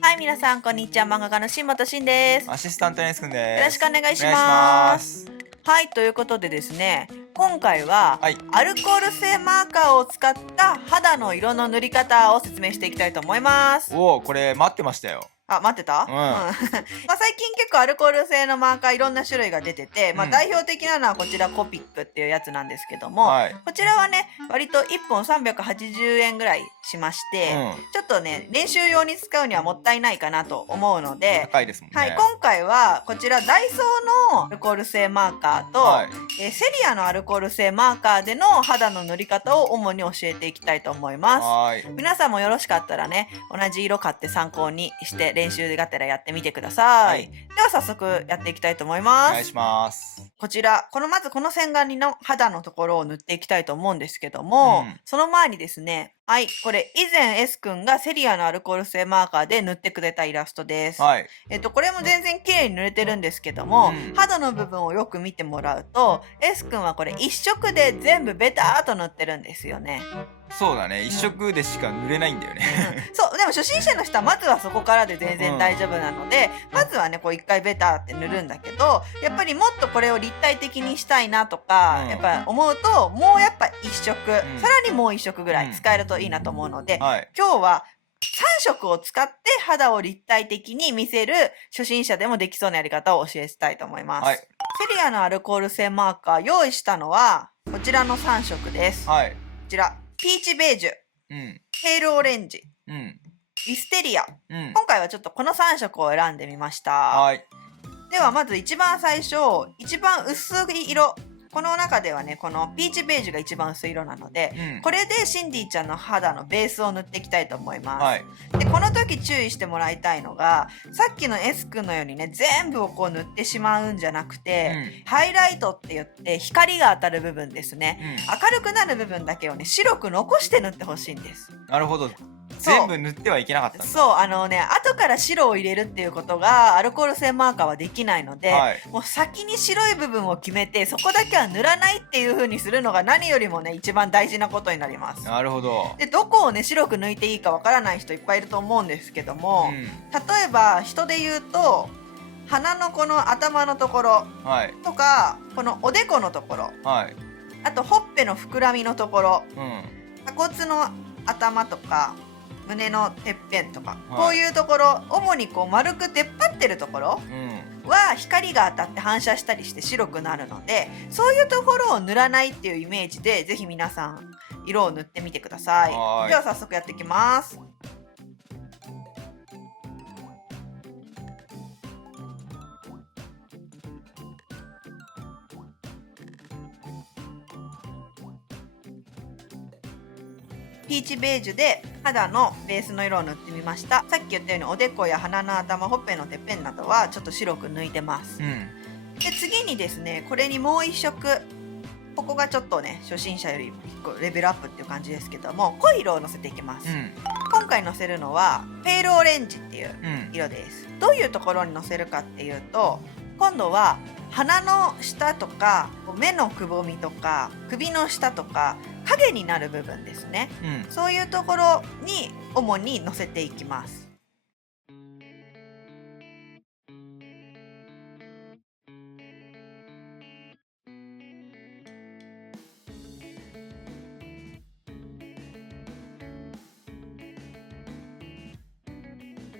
はい、皆さんこんにちは。漫画家の新本慎です。アシスタントのエスくんです。よろしくお願いしお願いしま。ますす。はい、ということでですね、今回は、はい。アルコール性マーカーを使った肌の色の塗り方を説明していきたいと思います。おお、これ待ってましたよ。あ、待ってた？うんまあ最近結構アルコール性のマーカーいろんな種類が出てて、うん代表的なのはこちらコピックっていうやつなんですけども、はい。こちらはね、割と1本380円ぐらいしまして、ちょっとね、練習用に使うにはもったいないかなと思うので、高いですもんね。はい、今回はこちらダイソーのアルコール性マーカーと、はいセリアのアルコール性マーカーでの肌の塗り方を主に教えていきたいと思います。はい。皆さんもよろしかったらね、同じ色買って参考にして練習がてらやってみてください。はいでは早速やっていきたいと思いおます。願いします。こちら、まずこの洗顔の肌のところを塗っていきたいと思うんですけども、その前にですね、はい、これ以前 S 君がセリアのアルコール性マーカーで塗ってくれたイラストです。はい。これも全然綺麗に塗れてるんですけども、うん肌の部分をよく見てもらうと、S 君はこれ一色で全部ベターっと塗ってるんですよね。そうだね。一色でしか塗れないんだよね。そう、でも初心者の人はまずはそこからで全然大丈夫なので、まずはね、こう一回ベターって塗るんだけど、やっぱりもっとこれを立体的にしたいなとか、やっぱ思うと、もうやっぱ一色、さらにもう一色ぐらい使えるといいなと思うので、はい。今日は3色を使って肌を立体的に見せる初心者でもできそうなやり方を教えたいと思います。はい。セリアのアルコール性マーカー用意したのは、こちらの3色です。はい。こちら、ピーチベージュ、うん。ペールオレンジ、うん。ウィステリア。うん。今回はちょっとこの3色を選んでみました。はい。ではまず一番最初、一番薄い色。この中ではね、このピーチベージュが一番薄い色なので、これでシンディちゃんの肌のベースを塗っていきたいと思います。はい。で、この時注意してもらいたいのが、さっきの S 君のようにね、全部をこう塗ってしまうんじゃなくて、ハイライトって言って光が当たる部分ですね。明るくなる部分だけをね、白く残して塗ってほしいんです。なるほど。全部塗ってはいけなかったんだ。そう、後から白を入れるっていうことがアルコール性マーカーはできないので、もう先に白い部分を決めて、そこだけは塗らないっていう風にするのが何よりもね、一番大事なことになります。なるほど。で、どこをね、白く抜いていいかわからない人いっぱいいると思うんですけども、例えば人で言うと、鼻のこの頭のところとか、このおでこのところ、あとほっぺの膨らみのところ、鎖骨の頭とか、胸のてっぺんとか、こういうところ、主にこう丸く出っ張ってるところは光が当たって反射したりして白くなるので、そういうところを塗らないっていうイメージで、ぜひ皆さん色を塗ってみてください。では早速やっていきます。ピーチベージュで肌のベースの色を塗ってみました。さっき言ったようにおでこや鼻の頭、ほっぺのてっぺんなどはちょっと白く抜いてます。で、次にですね、これにもう一色、ここがちょっとね、初心者より1個レベルアップっていう感じですけども、濃い色をのせていきます。今回のせるのはペールオレンジっていう色です。どういうところにのせるかっていうと、今度は鼻の下とか目のくぼみとか首の下とか影になる部分ですね、そういうところに主にのせていきます。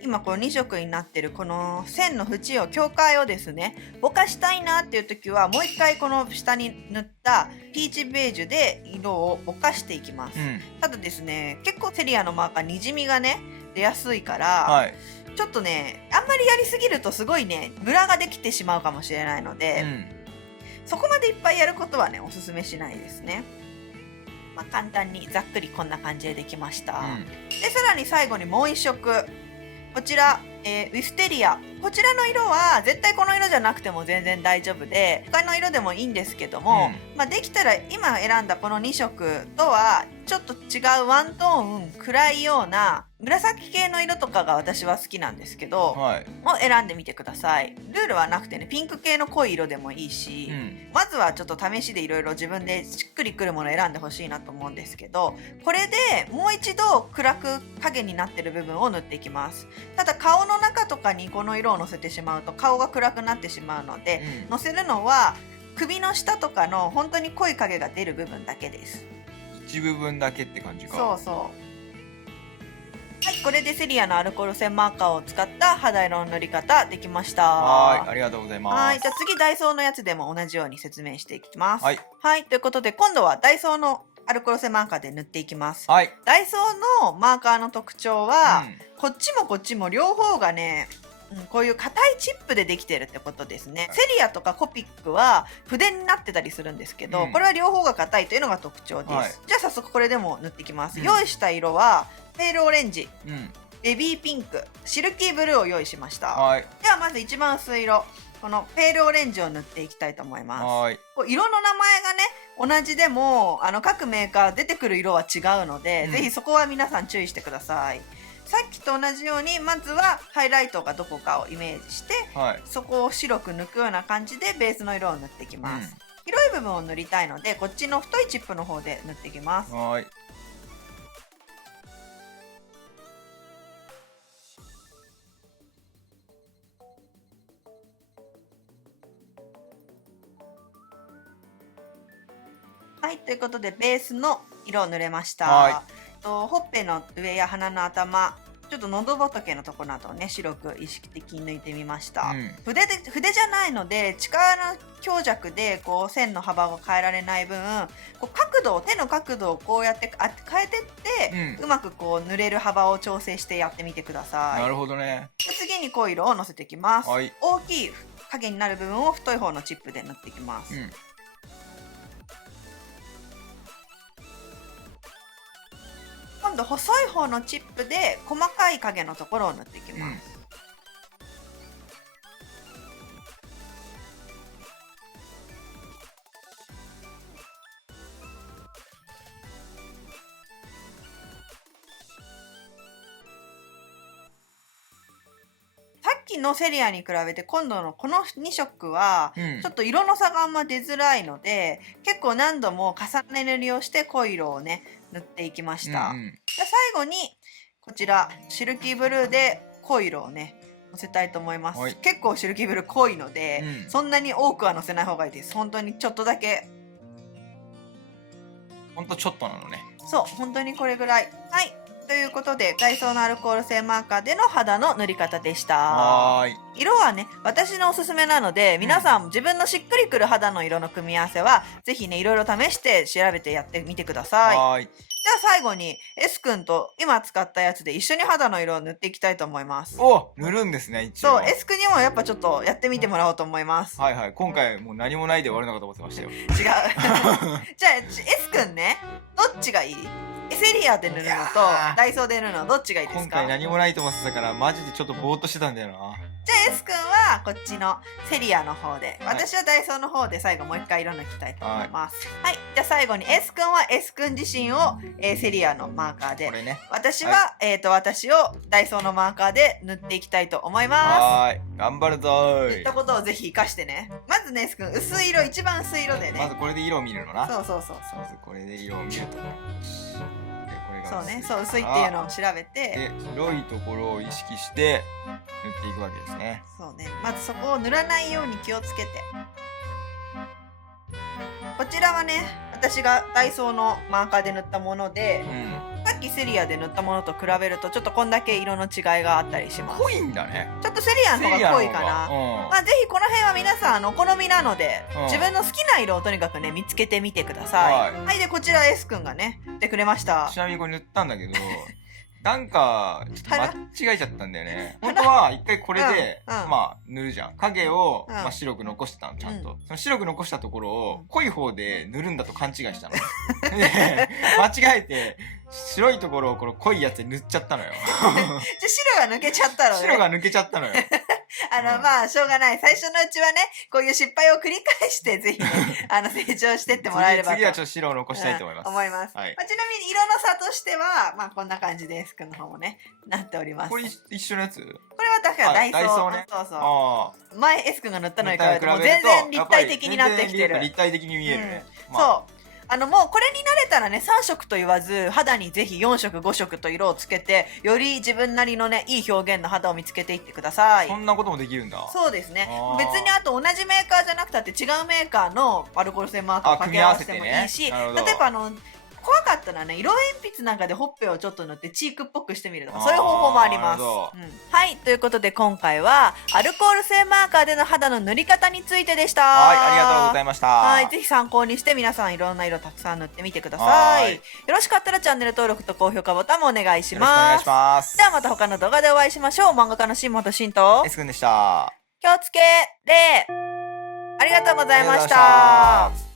今この2色になってるこの線の縁を境界をですねぼかしたいなっていう時はもう一回この下に塗ったピーチベージュで色をぼかしていきます、ただですね結構セリアのマーカーにじみがね出やすいから、ちょっとねあんまりやりすぎるとすごいねムラができてしまうかもしれないので、そこまでいっぱいやることはねおすすめしないですね。簡単にざっくりこんな感じでできました、でさらに最後にもう一色、こちら、ウィステリア、こちらの色は絶対この色じゃなくても全然大丈夫で、他の色でもいいんですけども、まあ、できたら今選んだこの2色とはちょっと違うワントーン暗いような紫系の色とかが私は好きなんですけど、はい、を選んでみてください。ルールはなくてね、ピンク系の濃い色でもいいし、まずはちょっと試しでいろいろ自分でしっくりくるものを選んでほしいなと思うんですけど、これでもう一度暗く影になってる部分を塗っていきます。ただ顔の中とかにこの色をのせてしまうと顔が暗くなってしまうので、のせるのは首の下とかの本当に濃い影が出る部分だけです。一部分だけって感じか。そうそう。はい、これでセリアのアルコール線マーカーを使った肌色の塗り方できました。はい、ありがとうございます。はい、じゃあ次ダイソーのやつでも同じように説明していきます。はい、はい、ということで今度はダイソーのアルコール線マーカーで塗っていきます。はい、ダイソーのマーカーの特徴は、こっちもこっちも両方がね、こういう硬いチップでできてるってことですね。セリアとかコピックは筆になってたりするんですけど、これは両方が硬いというのが特徴です。じゃあ早速これでも塗っていきます。用意した色はペールオレンジ、ベビーピンク、シルキーブルーを用意しました。ではまず一番薄い色、このペールオレンジを塗っていきたいと思います。色の名前がね同じでも各メーカー出てくる色は違うので、ぜひそこは皆さん注意してください。さっきと同じようにまずはハイライトがどこかをイメージして、そこを白く抜くような感じでベースの色を塗っていきます。広い部分を塗りたいのでこっちの太いチップの方で塗っていきます。はい、ということでベースの色を塗れました。ほっぺの上や鼻の頭、ちょっと喉仏のところなどをね白く意識的に抜いてみました。筆じゃないので力の強弱でこう線の幅を変えられない分、こう手の角度をこうやって変えてって、うまくこう塗れる幅を調整してやってみてください。なるほどね。次に濃い色をのせていきます。大きい影になる部分を太い方のチップで塗っていきます。今度細い方のチップで細かい影のところを塗っていきます。さっきのセリアに比べて今度のこの2色はちょっと色の差があんま出づらいので、結構何度も重ね塗りをして濃い色をね塗っていきました。じゃあ最後にこちらシルキーブルーで濃い色をねのせたいと思います。結構シルキーブルー濃いので、そんなに多くはのせない方がいいです。本当にちょっとだけ。ほんとちょっとなのね。そう、本当にこれぐらい。はい、ということでダイソーのアルコール線マーカーでの肌の塗り方でした。色はね私のおすすめなので、皆さん自分のしっくりくる肌の色の組み合わせはぜひねいろいろ試して調べてやってみてください。じゃあ最後に S 君と今使ったやつで一緒に肌の色を塗っていきたいと思います。塗るんですね一応。そう、 S 君にもやっぱちょっとやってみてもらおうと思います。今回もう何もないで終わるのかと思ってましたよ。違うじゃあ S 君ね、どっちがいい？セリアで塗るのとダイソーで塗るのどっちがいいですか？今回何もないと思ってたからマジでちょっとぼーっとしてたんだよな。じゃあ S 君はこっちのセリアの方で、私はダイソーの方で最後もう一回色抜きたいと思います。はい、じゃあ最後に S 君は S 君自身を、セリアのマーカーで、私は、私をダイソーのマーカーで塗っていきたいと思います。頑張るぞーい。言ったことをぜひ活かしてね。まずね S 君薄い色、一番薄い色でね。まずこれで色を見るのな。そう。まずこれで色を見ると。そうね、そう薄いっていうのを調べて、白いところを意識して塗っていくわけですね。そうね、まずそこを塗らないように気をつけて。こちらはね私がダイソーのマーカーで塗ったもので、さっきセリアで塗ったものと比べるとちょっとこんだけ色の違いがあったりします。濃いんだね。ちょっとセリアの方が濃いかな。まあぜひこの辺は皆さんお好みなので、自分の好きな色をとにかくね見つけてみてください。はい、でこちら S 君がね塗ってくれました。ちなみにこれ塗ったんだけどなんかちょっと間違えちゃったんだよね。本当は一回これでまあ塗るじゃん。影を白く残してたのちゃんと。その白く残したところを濃い方で塗るんだと勘違いしたの。間違えて白いところをこの濃いやつで塗っちゃったのよ。じゃあ白が抜けちゃったのね。白が抜けちゃったのよ。まあしょうがない。最初のうちはねこういう失敗を繰り返してぜひね成長してってもらえればと次はちょっと白を残したいと思います。思います。はい。ちなみに色の差としてはこんな感じでエスクの方もねなっております。これ一緒のやつ？これはだからダイソーね。そうそう。前エスクが塗ったのに比べても全然立体的になってきてる。立体的に見えるね。そう。もうこれに慣れたらね3色と言わず肌にぜひ4色5色と色をつけてより自分なりのねいい表現の肌を見つけていってください。そんなこともできるんだ。そうですね。別にあと同じメーカーじゃなくたって違うメーカーのアルコール性マーカーを掛け合わせてもいいし、例えば怖かったらね色鉛筆なんかでほっぺをちょっと塗ってチークっぽくしてみるとかそういう方法もあります。はいということで今回はアルコール性マーカーでの肌の塗り方についてでした。はいありがとうございました。はいぜひ参考にして皆さんいろんな色たくさん塗ってみてください。よろしかったらチャンネル登録と高評価ボタンもお願いします。よろしくお願いします。ではまた他の動画でお会いしましょう。漫画家の新本慎とエスくんでした。気をつけ礼ありがとうございました。